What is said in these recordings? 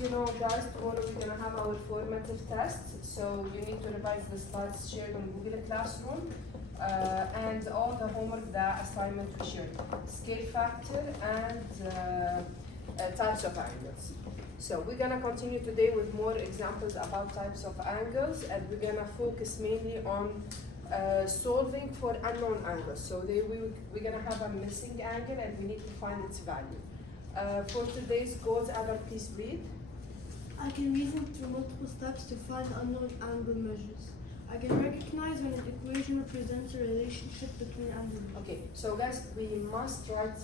You know, guys, tomorrow we're gonna have our formative test, so you need to revise the slides shared on Google Classroom and all the homework, the assignment we shared, scale factor and types of angles. So we're gonna continue today with more examples about types of angles, and we're gonna focus mainly on solving for unknown angles. So we're gonna have a missing angle and we need to find its value. For today's goals, Abba, please read. I can reason through multiple steps to find unknown angle measures. I can recognize when an equation represents a relationship between angles. Okay, so guys, we must write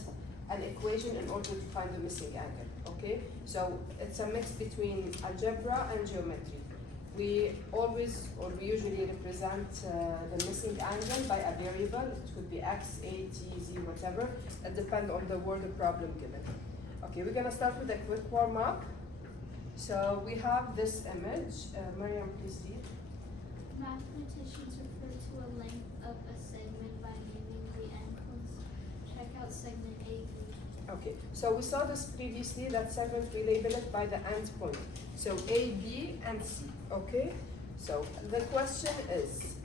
an equation in order to find the missing angle, okay? So it's a mix between algebra and geometry. We usually represent the missing angle by a variable. It could be x, a, t, z, whatever. It depends on the word or problem given. Okay, we're gonna start with a quick warm-up. So we have this image. Mariam, please read. Mathematicians refer to a length of a segment by naming the endpoints. Check out segment AB. Okay, so we saw this previously, that segment we label it by the endpoint. So A, B, and C, okay? So the question is,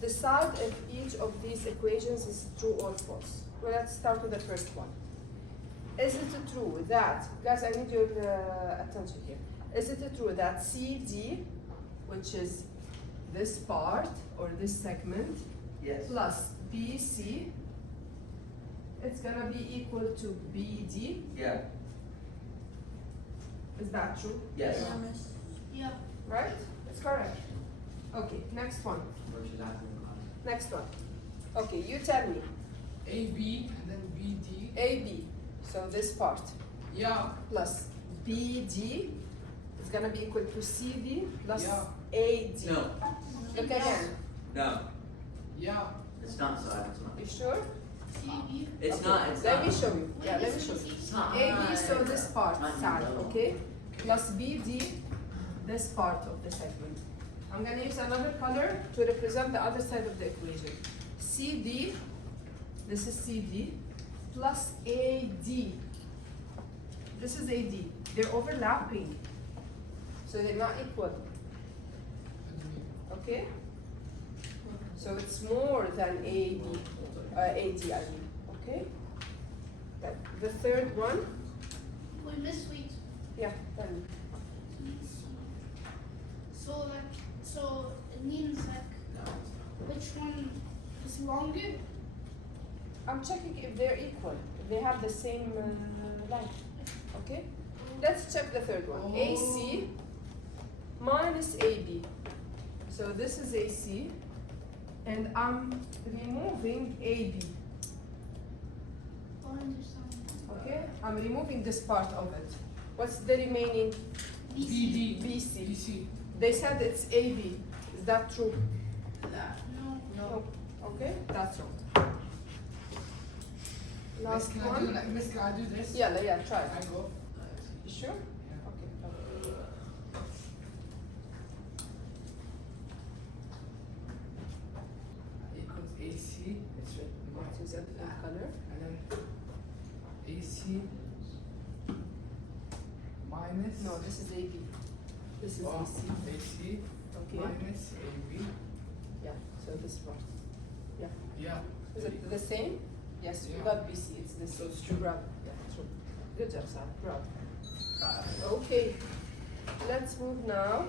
decide if each of these equations is true or false. Well, let's start with the first one. Is it true that, guys, I need your attention here. Is it true that CD, which is this part or this segment, Yes. plus BC, it's gonna be equal to BD? Yeah. Is that true? Yes. Yeah. Right? It's correct. Okay, next one. Next one. Okay, you tell me. AB and then BD. AB, so this part, Yeah. plus BD is gonna be equal to CD plus Yeah. AD. No. Look again. No. Yeah. It's not side. It's not. You sure? CB. It's Okay, not. It's let not. me show you. Yeah, let me show you. It's not. AB, so this part, Not side, no. okay? Plus BD, this part of the segment. I'm gonna use another color to represent the other side of the equation. CD, this is CD, plus AD. This is AD. They're overlapping, so they're not equal, okay? So it's more than AD, I mean, okay? Right. The third one, Wait, Miss, wait. yeah, tell me. So it means like which one is longer? I'm checking if they're equal, if they have the same length, okay? Let's check the third one. Oh. AC minus AB. So this is AC, and I'm removing AB, I understand. okay? I'm removing this part of it. What's the remaining? BD. BC. BC. They said it's AB. Is that true? No. No. Okay, that's wrong. Miss, Last can I do one. like Miss? Can I do this? Yeah, try it. I go. You sure? Okay. Equals AC. It's right. Let's use a different color. And then AC minus. No, this is AB. This is Oh, AC. AC Okay. minus AB. Yeah, so this part. Yeah. Is it the same? Yes, you Yeah. got BC. It's this. So it's true. Bravo. Yeah, true. Good job, Sam. Bravo. Okay, let's move now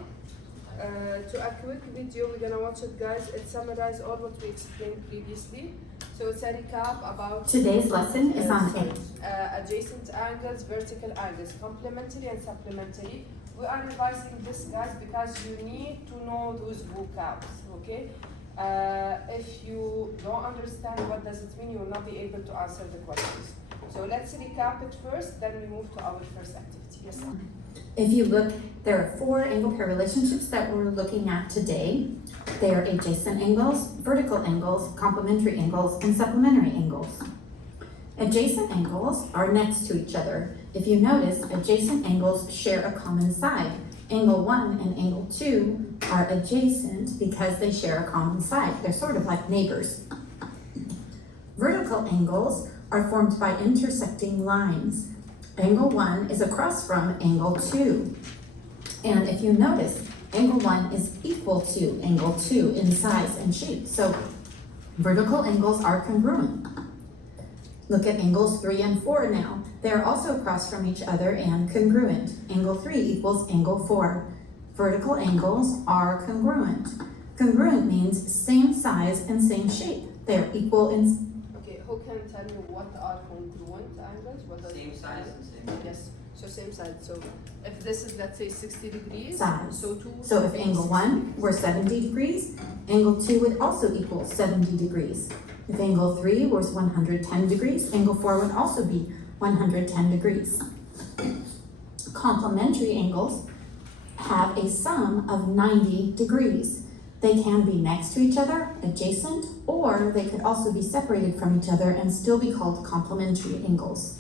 to a quick video. We're gonna watch it, guys. It summarizes all what we explained previously. So it's a recap about Today's lesson is on A. adjacent angles, vertical angles, complementary and supplementary. We are revising this, guys, because you need to know those vocabs, okay? If you don't understand what does it mean, you will not be able to answer the questions. So let's recap it first, then we move to our first activity. Yes, sir. If you look, there are 4 angle pair relationships that we're looking at today. They are adjacent angles, vertical angles, complementary angles, and supplementary angles. Adjacent angles are next to each other. If you notice, adjacent angles share a common side. Angle 1 and angle 2 are adjacent because they share a common side. They're sort of like neighbors. Vertical angles are formed by intersecting lines. Angle 1 is across from angle 2. And if you notice, angle 1 is equal to angle 2 in size and shape. So vertical angles are congruent. Look at angles 3 and 4 now. They are also across from each other and congruent. Angle 3 equals angle 4. Vertical angles are congruent. Congruent means same size and same shape. They are equal in... Okay, who can tell me what are congruent angles? What does Same it size mean? and same. Yes, so same side. So if this is, let's say, 60 degrees, Size. so 2. So if angle 1 were 70 degrees, angle 2 would also equal 70 degrees. If angle 3 was 110 degrees, angle 4 would also be 110 degrees. Complementary angles have a sum of 90 degrees. They can be next to each other, adjacent, or they could also be separated from each other and still be called complementary angles.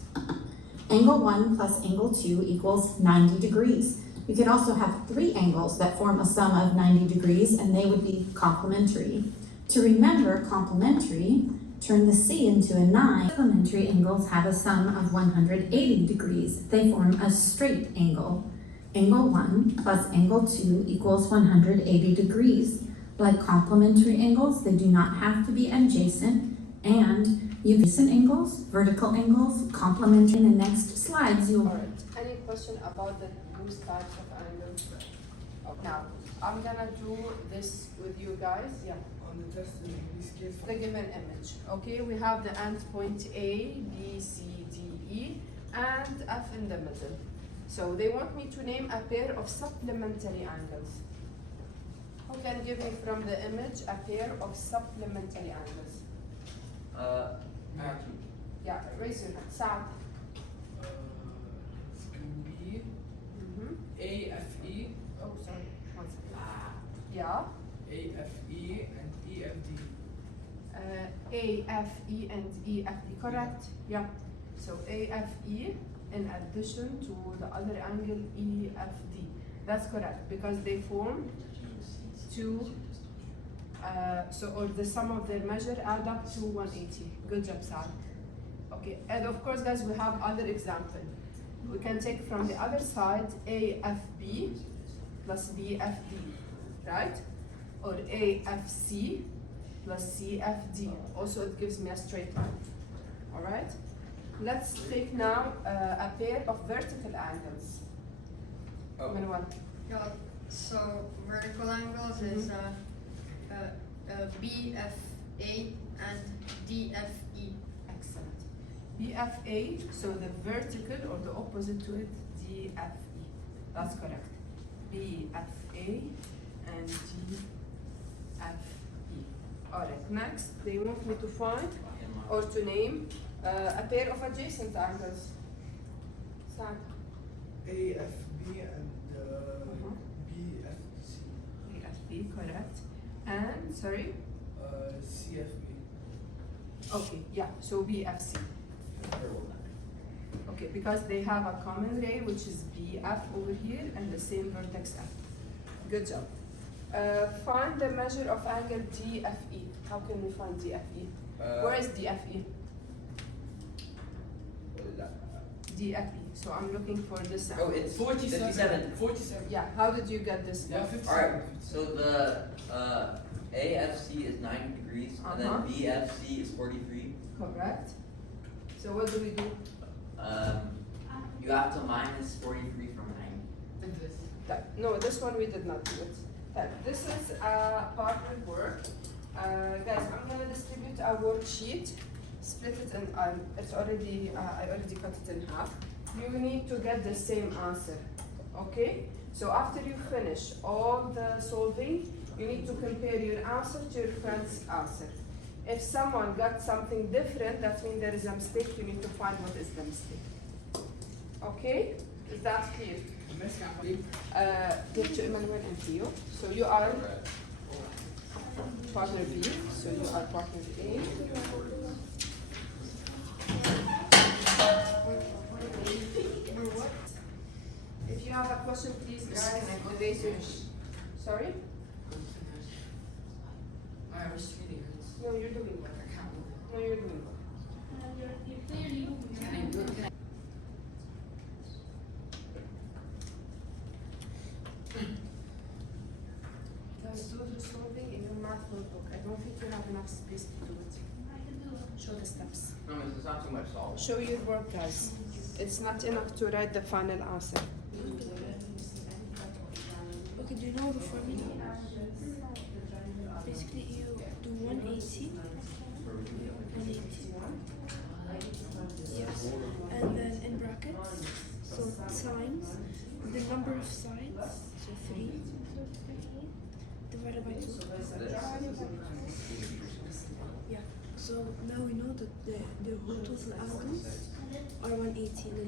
Angle 1 plus angle 2 equals 90 degrees. You could also have 3 angles that form a sum of 90 degrees, and they would be complementary. To remember complementary, turn the C into a 9. Complementary angles have a sum of 180 degrees. They form a straight angle. Angle 1 plus angle 2 equals 180 degrees. Like complementary angles, they do not have to be adjacent, and adjacent angles, vertical angles, complementary. In the next slides, you'll... All right. Any question about those types of angles? Oh, now, I'm gonna do this with you guys. Yeah. On the test, please give. The given image. Okay, we have the endpoint A, B, C, D, E, and F in the middle. So they want me to name a pair of supplementary angles. Who can give me from the image a pair of supplementary angles? Matthew. Yeah, raise your hand. Saad. It's gonna be Mm-hmm. AFE, Oh, sorry. One second. Yeah. AFE, and EFD. A, F, E, and E, F, D. Correct? Yeah. So A, F, E in addition to the other angle E, F, D. That's correct because they form two. Or the sum of their measure add up to 180. Good job, Saad. Okay, and of course, guys, we have other example. We can take from the other side AFB plus BFD, right? Or AFC plus CFD. Also, it gives me a straight line. All right. Let's take now a pair of vertical angles. Oh. Marwan. Yeah, so vertical angles is BFA and DFE. Excellent. BFA, so the vertical or the opposite to it, DFE. That's correct. BFA and DFE. Alright, next they want me to find or to name a pair of adjacent angles. Sam. AFB and BFC. BFB, correct. And, sorry? CFB. Okay, yeah, so BFC. Okay, because they have a common ray, which is BF over here, and the same vertex F. Good job. Find the measure of angle DFE. How can we find DFE? Where is DFE? What is that? DFE. So I'm looking for this Oh, angle. it's 57. 47. Yeah, how did you get this? Yeah, 57. Alright, so the AFC is 90 degrees, and then Uh-huh. BFC is 43. Correct. So what do we do? You have to minus 43 from 90. No, this one we did not do it. This is a partner work. Guys, I'm gonna distribute a worksheet. Split it in. It's already. I already cut it in half. You need to get the same answer. Okay. So after you finish all the solving, you need to compare your answer to your friend's answer. If someone got something different, that means there is a mistake. You need to find what is the mistake. Okay? Is that clear? Get to Emmanuel and Theo. So you are partner B. So you are partner A. If you have a question, please guys raise your. Sorry? I was reading it. No, you're doing well. No, you're doing well. You're clearly moving around. Guys, do the solving in your math notebook. I don't think you have enough space to do it. Show the steps. No, miss, it's not too much salt. Show your work, guys. It's not enough to write the final answer. Okay, do you know the formula? Basically, you do 180. 180. Yes. And then in brackets, so signs, the number of sides, so 3, divided by 2. Yeah. So now we know that the whole total angles are 180, and then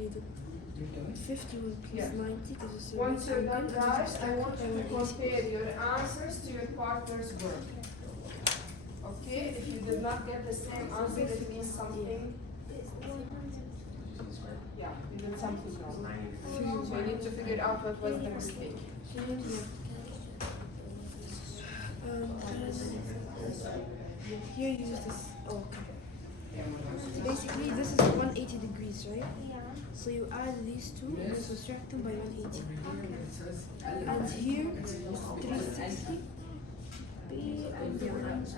you do 51 plus Yeah. 90 because it's a Once you're right done, angle, and guys, it's I stacked want by you to 180. compare your answers to your partner's work. Okay? If you did not get the same answer, it means something. Yeah, you did something wrong. So you need to figure out what was the mistake. Here you use this. Oh, okay. Basically, this is 180 degrees, right? So you add these two and subtract them by 180. And here, 360. B and then C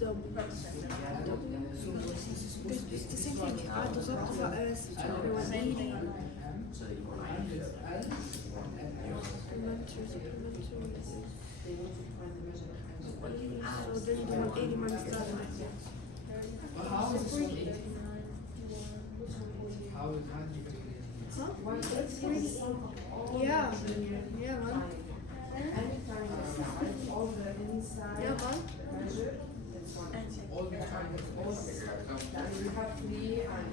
double. It's the same thing. You add those up to S, 180. So then you do 180 minus that. But how is this 180? How did you get it? Huh? Yeah. Yeah, man. Anytime you start, all the inside Yeah, man. measure, it's 180. All the time, all the And you have 3 and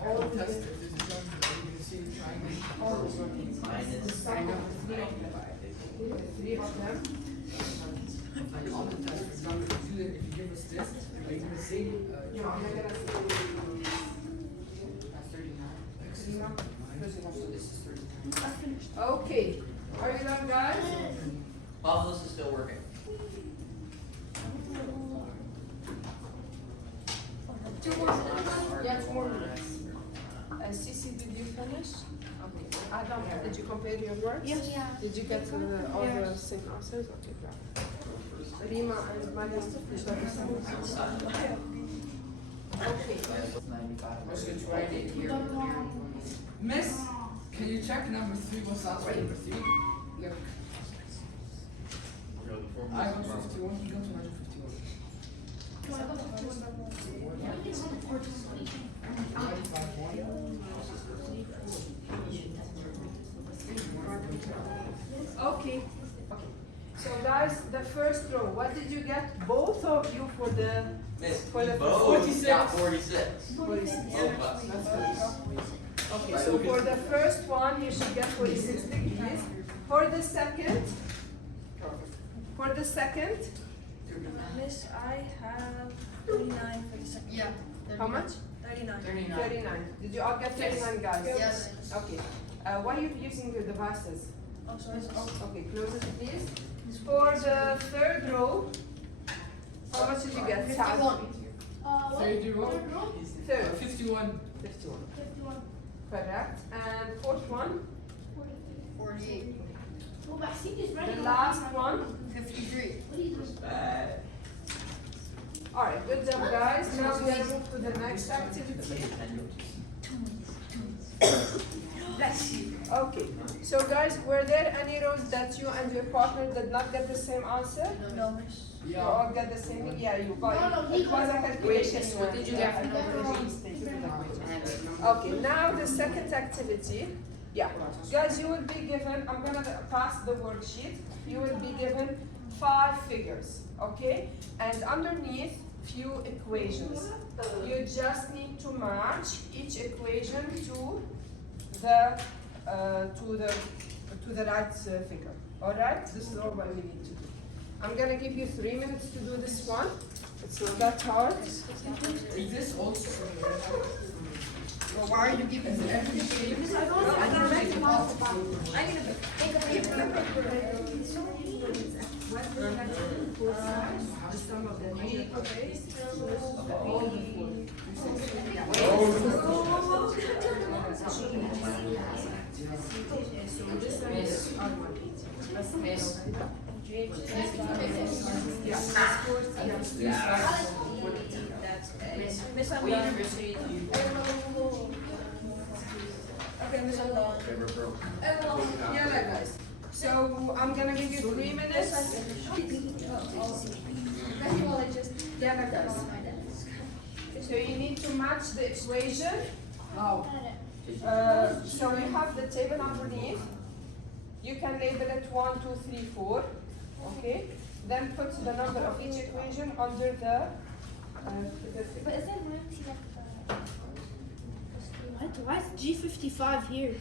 all the test it. This is done. You can see the triangle. all the ones. Minus. The sum of the 3 of them. The 3 of them. And all the tests, for example, if you give us this, are you gonna say No, I'm not triangle? gonna say. That's 39. So this is 39. I finished. Okay, are you done, guys? Bubbles is still working. Two more minutes. Yeah, 2 more minutes. Cici, did you finish? Okay. Adam, did you compare your work? Yes. Did you get all the same answers? Okay, great. Rima and Mariam, did you get the same answers? Okay. What's your triangle here? Miss, can you check number 3? What's answer number 3? Look. I got 51, he got 151. Okay. So guys, the first row, what did you get? Both of you for the Miss, For the both 46. got 46. 46. Both of us. Okay, so for the first one, you should get 46 degrees. For the second, Miss, I have 39 for the second. Yeah. how much? 39. 39. Did you all get 39, guys? Yes. Okay. Why are you using your devices? Oh, sorry. Okay, close it, please. For the third row, how much did you get? 51. Third row? Third. 51. 51. Correct. And fourth one, 48. the last one. 53. Bad. Alright, good job, guys. Now we are move to the next activity. Bless you. Okay, so guys, were there any rows that you and your partner did not get the same answer? No, miss. You all get the same? Yeah, you got it. It was a calculation. What did you get? Okay, now the second activity. Yeah, guys, you will be given, I'm gonna pass the worksheet. You will be given 5 figures, okay? And underneath, few equations. You just need to match each equation to the right figure. All right, this is all what we need to do. I'm gonna give you 3 minutes to do this one. It's not that hard. Is this also Well, why are you giving me everything? The sum of the numerical base of all the 4. So this one is R180. Miss. Yeah. Miss What university do you? Okay, Miss Allah. Yeah, guys. So I'm gonna give you 3 minutes. Yeah, guys. So you need to match the equation. How? So you have the table underneath. You can label it 1, 2, 3, 4. Okay. Then put the number of each equation under the. But is it 90 like What? Why is G55 here?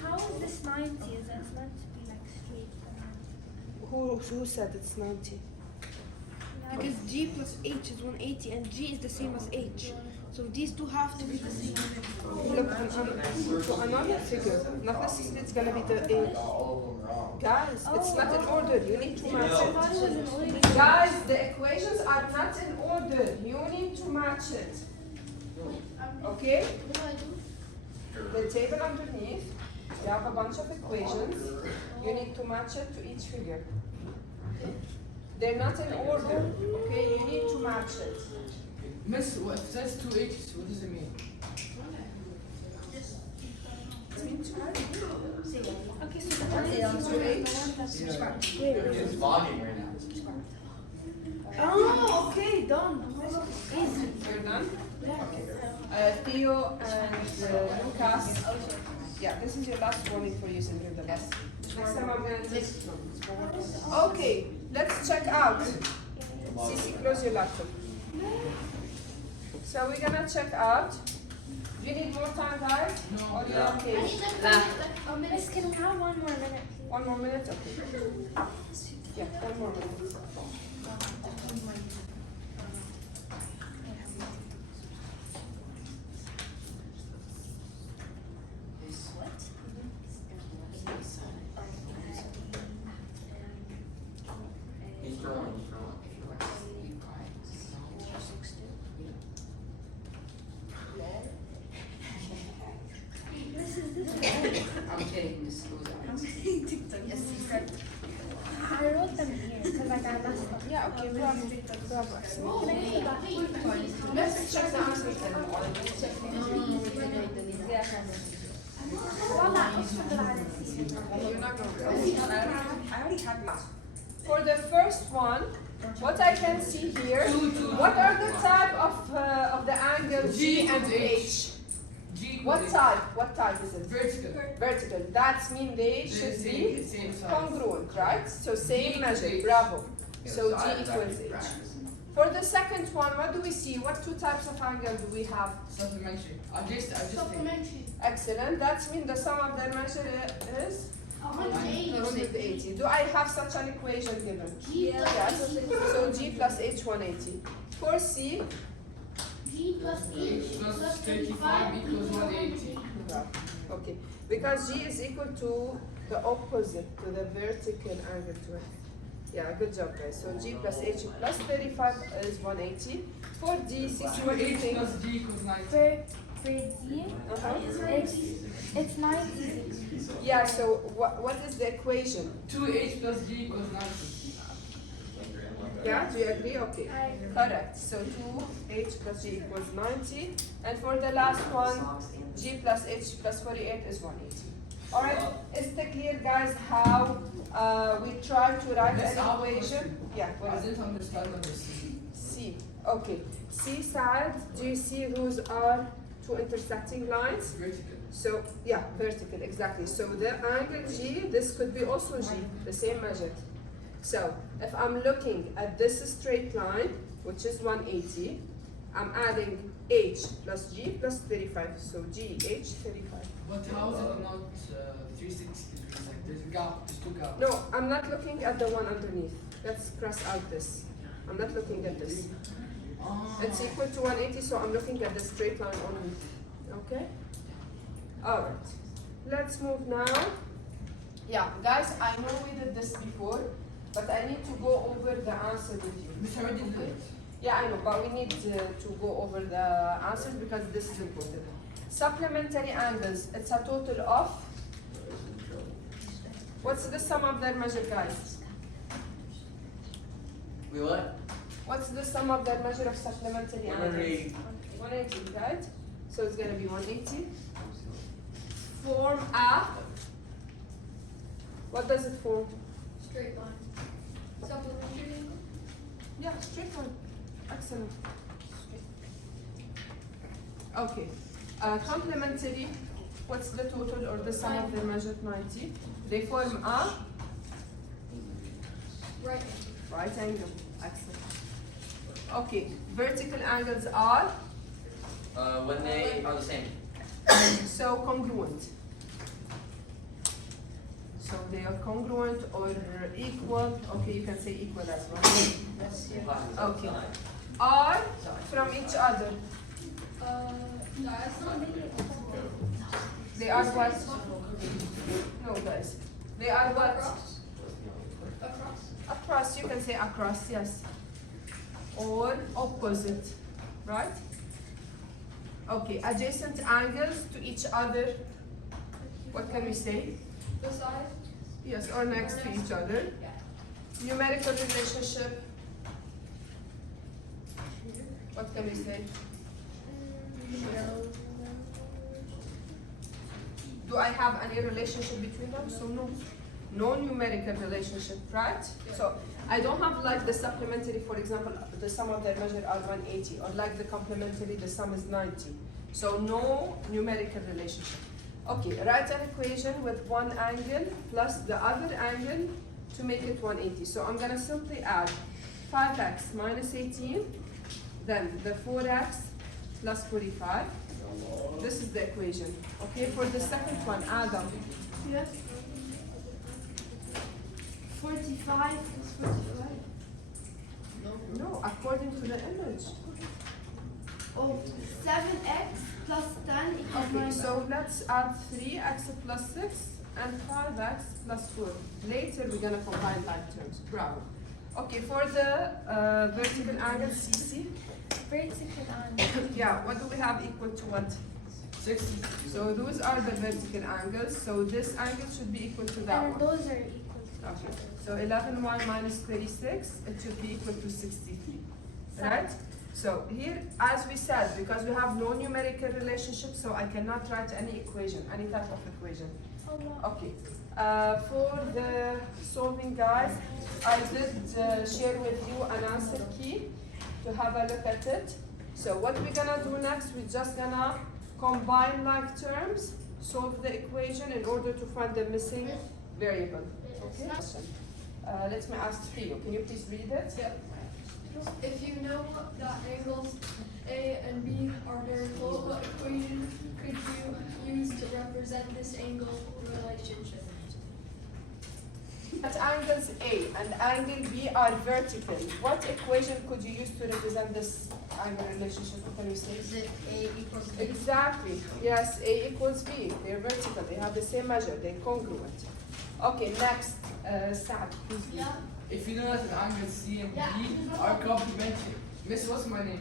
how is this 90? Is it meant to be like straight? Who said it's 90? Because G plus H is 180 and G is the same as H. So these two have to be the same. Look, so another figure. Not necessarily it's gonna be the H. Guys, it's not in order. You need to match it. Guys, the equations are not in order. You need to match it. Okay? What do I do? The table underneath, you have a bunch of equations. You need to match it to each figure. They're not in order. Okay? You need to match it. Miss, what if it says 2H, what does it mean? Okay, so the 90 one, the one that's It's vlogging right now. Oh, okay, done. Easy. You're done? Yeah. Theo and Lucas. Yeah, this is your last warning for using your device. Next time I'm gonna just. Okay, let's check out. Sisi, close your laptop. So we're gonna check out. Do you need more time, guys? No. Or you're okay? Miss, can we have 1 more minute, please? 1 more minute? Okay. Yeah, 1 more minute. He's scrolling, he's scrolling. This is this. I'm kidding, Miss. I wrote them here because I got messed up. Yeah, okay, bravo. Bravo. Can I see that? Let's check the answers then. Yeah. You're not going to. I already have it. For the first one, what I can see here, what are the type of the angle G and H? G. What type? What type is it? Vertical. Vertical. That means they should be Same size. congruent, right? So same G measure. equals H. Bravo. Yeah, So I- G equals H. For the second one, what do we see? What 2 types of angle do we have? Supplementary. I just think. Excellent. That means the sum of their measure is 180. Do I have such an equation given? Yes. So G plus H 180. For C, G plus H H plus 35 equals 180. okay, because G is equal to the opposite, to the vertical angle to it. Yeah, good job, guys. So G plus H plus 35 is 180. For D, C, what do you H think? plus G equals 90. for D, Uh-huh. it's 90. Yeah, so what is the equation? 2H plus G equals 90. Yeah, do you agree? Okay. Correct. So 2H plus G equals 90. And for the last one, G plus H plus 48 is 180. Alright, is it clear, guys, how we try to write Miss, an I have a equation? question. Yeah, what I is it? didn't understand number C. C. Okay. C side, do you see those are 2 intersecting lines? Vertical. So, yeah, vertical, exactly. So the angle G, this could be also G, the same measure. So, if I'm looking at this straight line, which is 180, I'm adding H plus G plus 35. So G, H, 35. But how is it not 360 degrees? Like there's a gap, there's 2 gaps. No, I'm not looking at the one underneath. Let's cross out this. I'm not looking at this. It's equal to 180, so I'm looking at the straight line only. Okay? Alright. Let's move now. Yeah, guys, I know we did this before, but I need to go over the answer with you. Miss, I already did it. Yeah, I know, but we need to go over the answers because this is important. Supplementary angles, it's a total of, what's the sum of their measure, guys? We what? What's the sum of their measure of supplementary angles? 180. 180, right? So it's gonna be 180. Form a, what does it form? Straight line. Supplementary angle? Yeah, straight line. Excellent. Okay. Complementary, what's the total or the sum of the measured 90? They form a Right. right angle. Excellent. Okay. Vertical angles are When they are the same. so congruent. So they are congruent or equal. Okay, you can say equal as well. Okay. Are from each other. They are what? No, guys. They are what? Across. Across. You can say across, yes. Or opposite, right? Okay. Adjacent angles to each other. What can we say? Beside. Yes, or next to each other. Numerical relationship. What can we say? Do I have any relationship between them? So no. No numerical relationship, right? So I don't have like the supplementary, for example, the sum of their measure are 180, or like the complementary, the sum is 90. So no numerical relationship. Okay, write an equation with one angle plus the other angle to make it 180. So I'm gonna simply add 5x minus 18, then the 4x plus 45. This is the equation. Okay, for the second one, Adam. Yes. 45 plus 45. No, according to the image. Oh, 7x plus 10 equals Okay, 9. so let's add 3x plus 6 and 5x plus 4. Later we're gonna combine like terms. Bravo. Okay, for the vertical angle, CC. Vertical angle. Yeah, what do we have equal to what? 60. So those are the vertical angles. So this angle should be equal to that And one. those are equal to Okay. So 11y minus 36, it should be equal to 63. Right? So here, as we said, because we have no numerical relationship, so I cannot write any equation, any type of equation. Okay. For the solving, guys, I did share with you an answer key to have a look at it. So what we're gonna do next, we're just gonna combine like terms, solve the equation in order to find the missing variable. Okay? Let me ask Theo, can you please read it? If you know that angles A and B are vertical, what equation could you use to represent this angle relationship? That angles A and angle B are vertical. What equation could you use to represent this angle relationship? What can you say? Is it A equals B? Exactly. Yes, A equals B. They're vertical. They have the same measure. They're congruent. Okay, next. Saad, please. Yeah. If you know that the angles C and Yeah. D are complementary. Miss, what's my name?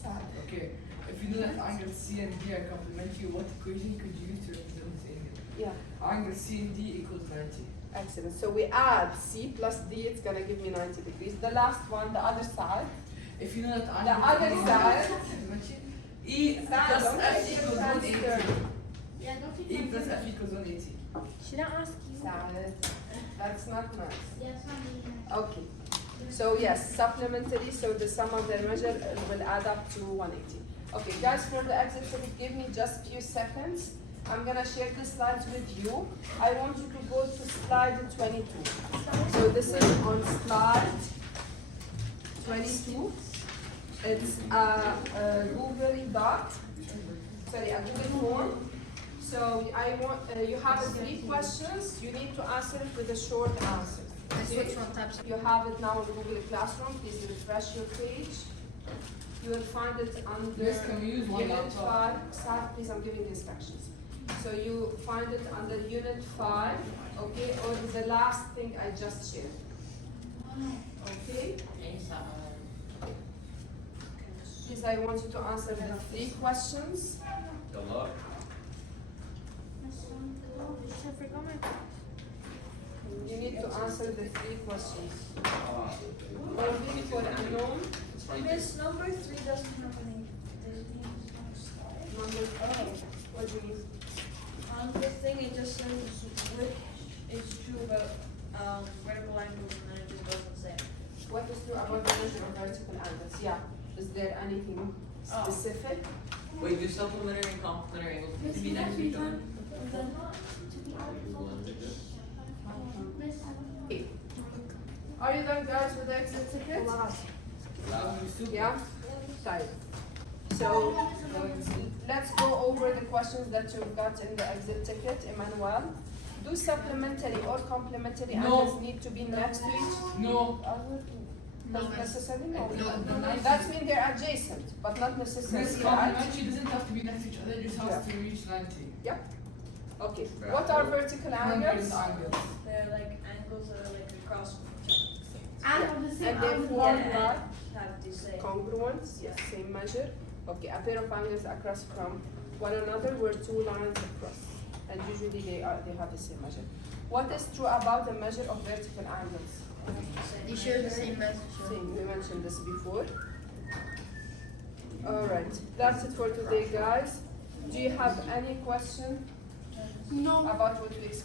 Saad. Okay. If you know that angles C and D are complementary, what equation could you use to represent this angle? Yeah, Angle C and D equals 90. excellent. So we add C plus D, it's gonna give me 90 degrees. The last one, the other side. If you know that The angle other E is side. complementary, E Saad, plus don't F make it equals fancy 180. term. Yeah, don't E you plus F equals 180. Should I ask you? Saad, that's not nice. Yes, I'm Okay. So yes, supplementary, so the sum of their measure will add up to 180. Okay, guys, for the exercise, give me just a few seconds. I'm gonna share the slides with you. I want you to go to slide 22. So this is on slide 22. It's a Google Doc, sorry, a Google form. So I want, you have 3 questions. You need to answer it with a short answer. Which one types of? You have it now in Google Classroom. Please refresh your page. You will find it under Yes, can we use one Unit laptop? 5. Start, please, I'm giving instructions. So you find it under Unit 5, okay, or the last thing I just shared. Okay? Kids, I want you to answer the 3 questions. Good luck. You need to answer the 3 questions. Only for unknown. It's 22. Miss, number 3 doesn't have any. Number, oh, what do you mean? On this thing, it just says which is true about vertical angles, and then it just doesn't say. What is true about the measure of vertical angles? Yeah. Is there anything specific? Wait, do supplementary and complementary angles need to be next to each other? Are you done, guys, with the exit ticket? Yeah? Tight. So, let's go over the questions that you've got in the exit ticket, Emmanuel. Do supplementary or complementary No. angles need to be next to each No. other? Not necessarily, no. No. That means they're adjacent, but not necessarily, Miss, right? complementary doesn't have to be next to each other, it just has to reach 90. Okay, what are vertical angles? Angles. They're like angles that are like across from each other. And they're formed by Have the same. congruence, yes, same measure. Okay, a pair of angles across from one another where 2 lines across. And usually they have the same measure. What is true about the measure of vertical angles? They share the same message. Same, we mentioned this before. Alright, that's it for today, guys. Do you have any question No. about what we explained?